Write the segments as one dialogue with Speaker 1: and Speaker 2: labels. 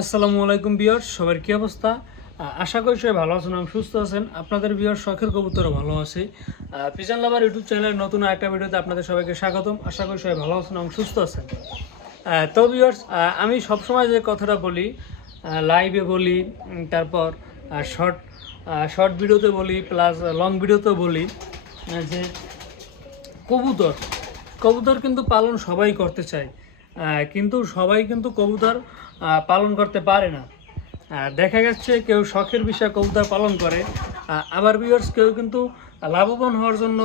Speaker 1: আসসালামু আলাইকুম বিয়ার সবার কী অবস্থা? আশা করি সবাই ভালো আছেন এবং সুস্থ আছেন। আপনাদের বিয়ার শখের কবুতরও ভালো আছে। পিজন লাভার ইউটিউব চ্যানেলের নতুন একটা ভিডিওতে আপনাদের সবাইকে স্বাগতম। আশা করি সবাই ভালো আছেন এবং সুস্থ আছেন। তো বিয়ার্স আমি সবসময় যে কথাটা বলি লাইভে বলি তারপর শর্ট শর্ট ভিডিওতে বলি প্লাস লং ভিডিওতে বলি যে কবুতর কবুতর কিন্তু পালন সবাই করতে চায়। কিন্তু সবাই কিন্তু কবুতর পালন করতে পারে না। দেখা যাচ্ছে কেউ শখের বিষয়ে কবুতর পালন করে আবার বিয়ার্স কেউ কিন্তু লাভবান হওয়ার জন্য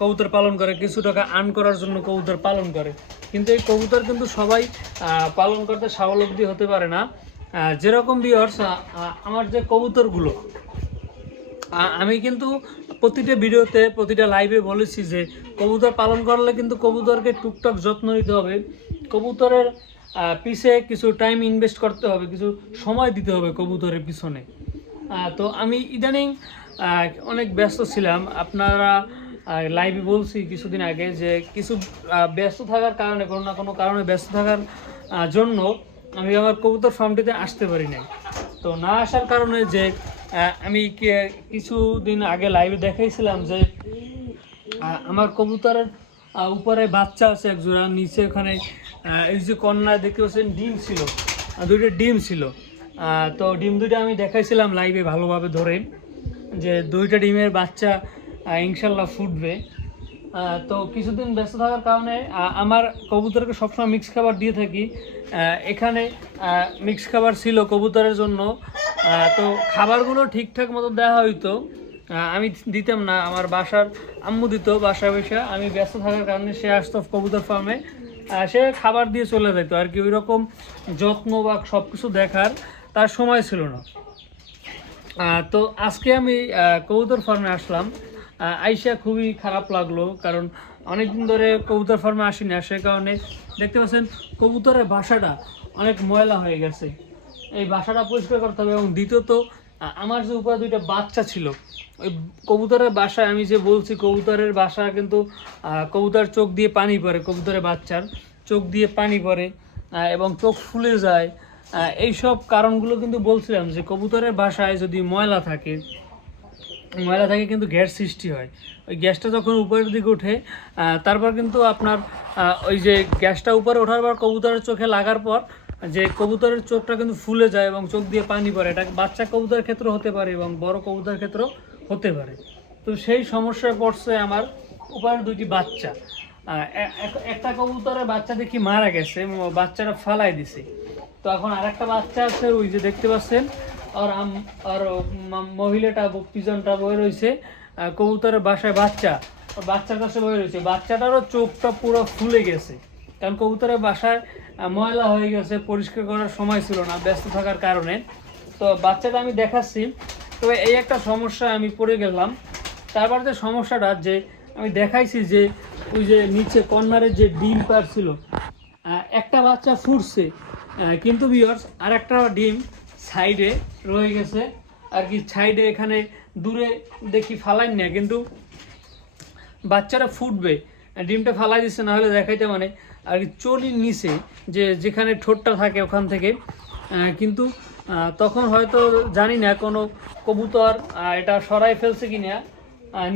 Speaker 1: কবুতর পালন করে, কিছু টাকা আর্ন করার জন্য কবুতর পালন করে। কিন্তু এই কবুতর কিন্তু সবাই পালন করতে স্বাবলম্বী হতে পারে না। যেরকম বিয়ার্স আমার যে কবুতরগুলো আমি কিন্তু প্রতিটা ভিডিওতে, প্রতিটা লাইভে বলেছি যে কবুতর পালন করলে কিন্তু কবুতরকে টুকটাক যত্ন নিতে হবে। কবুতরের পিছে কিছু টাইম ইনভেস্ট করতে হবে, কিছু সময় দিতে হবে কবুতরের পিছনে। তো আমি ইদানিং অনেক ব্যস্ত ছিলাম। আপনারা লাইভে বলছি কিছুদিন আগে যে কিছু ব্যস্ত থাকার কারণে, কোনো না কোনো কারণে ব্যস্ত থাকার জন্য আমি আমার কবুতর ফার্মটিতে আসতে পারি নাই। তো না আসার কারণে যে আমি কিছুদিন আগে লাইভে দেখাইছিলাম যে আমার কবুতরের উপরে বাচ্চা আছে একজোড়া, নিচে ওখানে এই যে কন্যা দেখতে পাচ্ছেন, ডিম ছিল। দুইটা ডিম ছিল। তো ডিম দুইটা আমি দেখাইছিলাম লাইভে ভালোভাবে ধরে যে দুইটা ডিমের বাচ্চা ইনশাল্লাহ ফুটবে। তো কিছুদিন ব্যস্ত থাকার কারণে আমার কবুতরকে সবসময় মিক্স খাবার দিয়ে থাকি। এখানে মিক্স খাবার ছিল কবুতরের জন্য। তো খাবারগুলো ঠিকঠাক মতো দেওয়া হইতো। আমি দিতাম না, আমার বাসার আম্মু দিত বাসা বসে। আমি ব্যস্ত থাকার কারণে সে আসতো কবুতর ফার্মে সে খাবার দিয়ে চলে যেত আর কি ওই রকম যত্ন বা সব কিছু দেখার তার সময় ছিল না। তো আজকে আমি কবুতর ফার্মে আসলাম। আইসা খুবই খারাপ লাগল, কারণ অনেকদিন ধরে কবুতর ফার্মে আসি না সে কারণে দেখতে পাচ্ছেন কবুতরের বাসাটা অনেক ময়লা হয়ে গেছে। এই বাসাটা পরিষ্কার করতে হবে এবং দ্বিতীয়ত আমার যে উপরে দুইটা বাচ্চা ছিল ওই কবুতরের বাসায় আমি যে বলছি কবুতরের বাসা কিন্তু কবুতর চোখ দিয়ে পানি পড়ে কবুতরের বাচ্চার। চোখ দিয়ে পানি পড়ে এবং চোখ ফুলে যায়। আহ, এইসব কারণগুলো কিন্তু বলছিলাম যে কবুতরের বাসায় যদি ময়লা থাকে ময়লা থাকে কিন্তু গ্যাস সৃষ্টি হয়। ওই গ্যাসটা যখন উপরের দিকে ওঠে তারপর কিন্তু আপনার ওই যে গ্যাসটা উপরে ওঠার পর কবুতরের চোখে লাগার পর যে কবুতরের চোখটা কিন্তু ফুলে যায় এবং চোখ দিয়ে পানি পড়ে। এটা বাচ্চা কবুতরের ক্ষেত্রে হতে পারে এবং বড় কবুতরের ক্ষেত্রেও হতে পারে। তো সেই সমস্যায় পড়ছে আমার উপরের দুইটি বাচ্চা। এক- একটা কবুতরের বাচ্চা দেখি মারা গেছে বাচ্চাটা ফালাই দিছে। তো এখন আরেকটা বাচ্চা আছে, ওই যে দেখতে পাচ্ছেন আর আম- আর মহিলাটা পিজনটা বয়ে রয়েছে কবুতরের বাসায় বাচ্চা, বাচ্চার কাছে বয়ে রয়েছে। বাচ্চাটারও চোখটা পুরো ফুলে গেছে। কারণ কবুতরের বাসায় ময়লা হয়ে গেছে, পরিষ্কার করার সময় ছিল না, ব্যস্ত থাকার কারণে। তো বাচ্চাটা আমি দেখাচ্ছি। তো এই একটা সমস্যা আমি পড়ে গেলাম। তারপর যে সমস্যাটা, যে আমি দেখাইছি যে ওই যে নিচে কর্নারের যে ডিম পার ছিল একটা বাচ্চা ফুটছে। কিন্তু বিয়ার্স আর একটা ডিম সাইডে রয়ে গেছে। আর কি সাইডে এখানে দূরে দেখি ফালাই না কিন্তু বাচ্চারা ফুটবে। ডিমটা ফালাই দিচ্ছে, না হলে দেখাইতে মানে আর চলির নিচে, যে যেখানে ঠোঁটটা থাকে ওখান থেকে। কিন্তু তখন হয়তো জানি না কোনো কবুতর এটা সরাই ফেলছে কি না।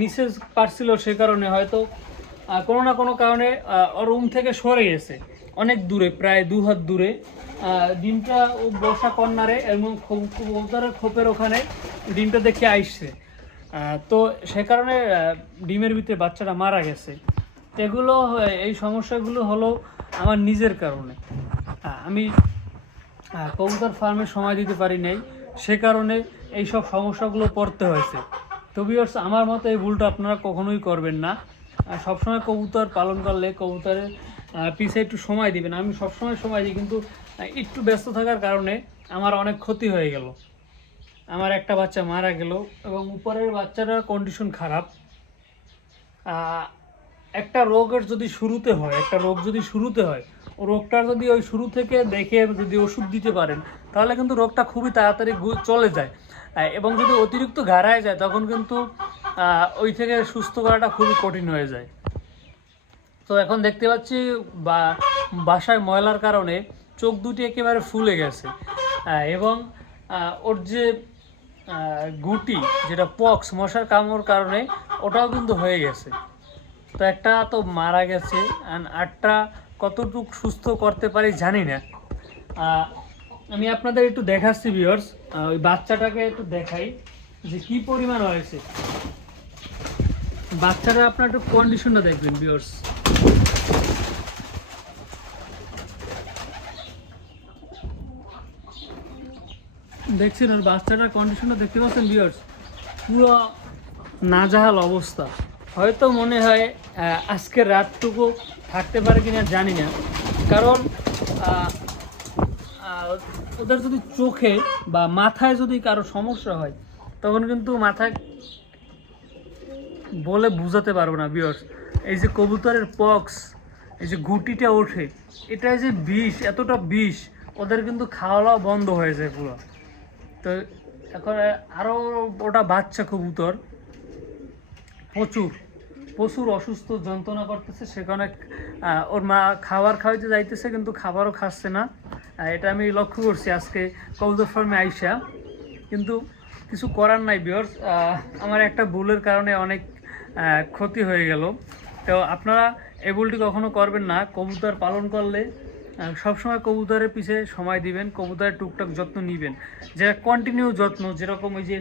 Speaker 1: নিচে পারছিল সে কারণে হয়তো কোনো না কোনো কারণে রুম থেকে সরে গেছে। অনেক দূরে, প্রায় দু হাত দূরে। ডিমটা ও বসা কর্নারে এবং কবুতরের খোপের ওখানে ডিমটা দেখে আসছে তো সে কারণে ডিমের ভিতরে বাচ্চাটা মারা গেছে। এগুলো এই সমস্যাগুলো হলো আমার নিজের কারণে। আমি আহ, কবুতর ফার্মে সময় দিতে পারি নাই সে কারণে এই সব সমস্যাগুলো পড়তে হয়েছে। তো ভিউয়ার্স আমার মতো এই ভুলটা আপনারা কখনোই করবেন না। সবসময় কবুতর পালন করলে কবুতরের পিছে একটু সময় দিবেন। আমি সবসময় সময় দিই কিন্তু একটু ব্যস্ত থাকার কারণে আমার অনেক ক্ষতি হয়ে গেল। আমার একটা বাচ্চা মারা গেল এবং উপরের বাচ্চাটার কন্ডিশন খারাপ। একটা রোগের যদি শুরুতে হয়, একটা রোগ যদি শুরুতে হয়, রোগটা যদি ওই শুরু থেকে দেখে যদি ওষুধ দিতে পারেন, তাহলে কিন্তু রোগটা খুবই তাড়াতাড়ি চলে যায়। এবং যদি অতিরিক্ত ঘাড়ায় যায়, তখন কিন্তু ওই থেকে সুস্থ করাটা খুবই কঠিন হয়ে যায়। তো এখন দেখতে পাচ্ছি, বা, বাসায় ময়লার কারণে চোখ দুটি একেবারে ফুলে গেছে। এবং ওর যে গুটি, যেটা পক্স, মশার কামড় কারণে, ওটাও কিন্তু হয়ে গেছে। তো একটা তো মারা গেছে, and আটটা কতটুক সুস্থ করতে পারি জানি না। আমি আপনাদের একটু দেখাচ্ছি ভিউয়ার্স ওই বাচ্চাটাকে একটু দেখাই, যে কি পরিমাণ হয়েছে। বাচ্চাটা আপনার একটু কন্ডিশনটা দেখবেন ভিউয়ার্স দেখছেন, ওর বাচ্চাটার কন্ডিশনটা দেখতে পাচ্ছেন ভিউয়ার্স পুরো নাজাহাল অবস্থা। হয়তো মনে হয় আহ, আজকের রাতটুকু থাকতে পারে কি না জানি না। কারণ ওদের যদি চোখে বা মাথায় যদি কারও সমস্যা হয় তখন কিন্তু মাথায় বলে বুঝাতে পারব না বিয়র্স এই যে কবুতরের পক্স এই যে গুটিটা ওঠে এটা যে বিষ এতটা বিষ ওদের কিন্তু খাওয়া বন্ধ হয়ে যায় পুরো। তো এখন আরও ওটা বাচ্চা কবুতর প্রচুর। প্রচুর অসুস্থ, যন্ত্রণা করতেছে সেখানে ওর মা খাবার খাওয়াইতে যাইতেছে, কিন্তু খাবারও খাচ্ছে না। এটা আমি লক্ষ্য করছি আজকে কবুতর ফার্মে আইসা। কিন্তু কিছু করার নাই বিয়র্স আমার একটা ভুলের কারণে অনেক ক্ষতি হয়ে গেল। তো আপনারা এই ভুলটি কখনো করবেন না। কবুতর পালন করলে সবসময় কবুতরের পিছে সময় দিবেন, কবুতরের টুকটাক যত্ন নিবেন। যেটা কন্টিনিউ যত্ন, যেরকম ওই যে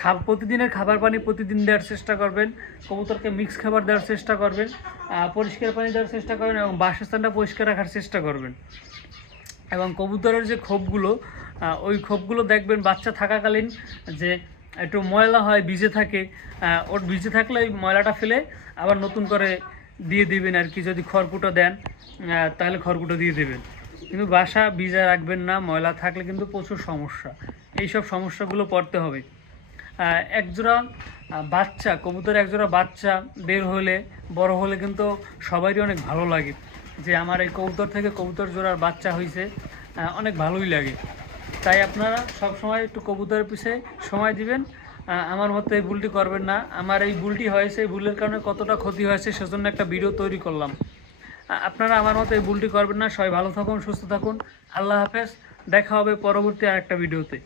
Speaker 1: খা প্রতিদিনের খাবার পানি প্রতিদিন দেওয়ার চেষ্টা করবেন, কবুতরকে মিক্স খাবার দেওয়ার চেষ্টা করবেন পরিষ্কার পানি দেওয়ার চেষ্টা করবেন এবং বাসস্থানটা পরিষ্কার রাখার চেষ্টা করবেন। এবং কবুতরের যে খোপগুলো ওই খোপগুলো দেখবেন বাচ্চা থাকাকালীন যে একটু ময়লা হয়, ভিজে থাকে ওর ভিজে থাকলে ওই ময়লাটা ফেলে আবার নতুন করে দিয়ে দিবেন আর কি, যদি খড়কুটো দেন তাহলে খড়কুটো দিয়ে দেবেন। কিন্তু বাসা ভিজা রাখবেন না, ময়লা থাকলে কিন্তু প্রচুর সমস্যা। এইসব সমস্যাগুলো পড়তে হবে। একজোড়া বাচ্চা কবুতর একজোড়া বাচ্চা বের হলে, বড় হলে কিন্তু সবারই অনেক ভালো লাগে। যে আমার এই কবুতর থেকে কবুতর জোড়ার বাচ্চা হয়েছে অনেক ভালোই লাগে। তাই আপনারা সব সময় একটু কবুতরের পিছে সময় দিবেন। আমার মতো এই ভুলটি করবেন না। আমার এই ভুলটি হয়েছে, এই ভুলের কারণে কতটা ক্ষতি হয়েছে সেজন্য একটা ভিডিও তৈরি করলাম। আপনারা আমার মতো এই ভুলটি করবেন না। সবাই ভালো থাকুন, সুস্থ থাকুন। আল্লাহ হাফেজ। দেখা হবে পরবর্তী আরেকটা ভিডিওতে।